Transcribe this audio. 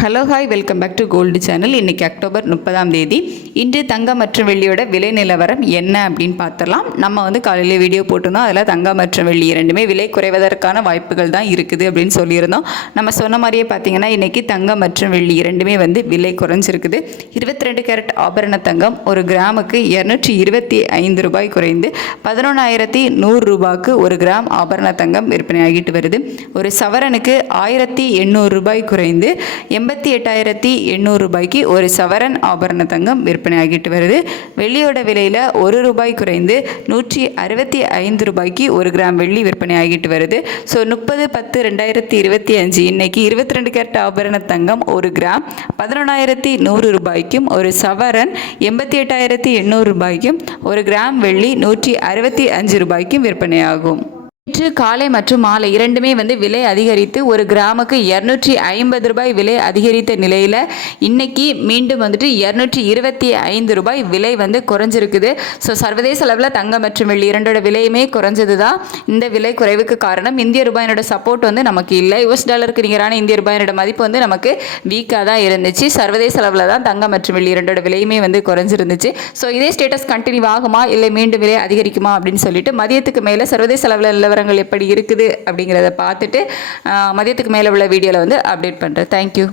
Hello hi welcome back to gold channel. இன்றைக்கி October 30ஆம் தேதி. இன்று தங்கம் மற்றும் வெள்ளியோட விலை நிலவரம் என்ன அப்படின்னு பார்த்துடலாம். நம்ம காலையில் வீடியோ போட்டிருந்தோம். அதில் தங்கம் மற்றும் வெள்ளி இரண்டுமே விலை குறைவதற்கான வாய்ப்புகள் தான் இருக்குது அப்படின்னு சொல்லியிருந்தோம். நம்ம சொன்ன மாதிரியே பார்த்தீங்கன்னா இன்றைக்கி தங்கம் மற்றும் வெள்ளி இரண்டுமே விலை குறைஞ்சிருக்குது. 22 கேரட் ஆபரண தங்கம் ஒரு கிராமுக்கு 225 ரூபாய் குறைந்து 11,100 ரூபாய்க்கு ஒரு கிராம் ஆபரண தங்கம் விற்பனையாகிட்டு வருது. ஒரு சவரனுக்கு 1,800 ரூபாய் குறைந்து 88,800 ரூபாய்க்கு ஒரு சவரன் ஆபரண தங்கம் விற்பனையாகிட்டு வருது. வெள்ளியோட விலையில் 1 ரூபாய் குறைந்து 165 ரூபாய்க்கு ஒரு கிராம் வெள்ளி விற்பனையாகிட்டு வருது. ஸோ 30/10/2025 இன்னைக்கு 22 கேரட் ஆபரண தங்கம் ஒரு கிராம் 11,100 ரூபாய்க்கும் ஒரு சவரன் 88,800 ரூபாய்க்கும் ஒரு கிராம் வெள்ளி 165 ரூபாய்க்கும் விற்பனையாகும். இன்று காலை மற்றும் மாலை இரண்டுமே விலை அதிகரித்து ஒரு கிராமுக்கு 250 ரூபாய் விலை அதிகரித்த நிலையில் இன்னைக்கு மீண்டும் 225 ரூபாய் விலை குறைஞ்சிருக்குது. ஸோ சர்வதேச அளவில் தங்கம் மற்றும் வெள்ளி இரண்டோட விலையுமே குறைஞ்சது தான் இந்த விலை குறைவுக்கு காரணம். இந்திய ரூபாயினோட சப்போர்ட் நமக்கு இல்லை. US டாலருக்கு நிகரான இந்திய ரூபாயினோட மதிப்பு நமக்கு வீக்காக தான் இருந்துச்சு. சர்வதேச அளவில் தான் தங்கம் மற்றும் வெள்ளி இரண்டோட விலையுமே குறைஞ்சிருந்துச்சு. ஸோ இதே ஸ்டேட்டஸ் கண்டினியூ ஆகுமா இல்லை மீண்டும் விலை அதிகரிக்குமா அப்படின்னு சொல்லிட்டு மதியத்துக்கு மேலே சர்வதேச அளவில் எப்படி இருக்குது அப்படிங்கிறத பார்த்துட்டு மதியத்துக்கு மேலே உள்ள வீடியோவில் அப்டேட் பண்ணுறேன். தேங்க்யூ.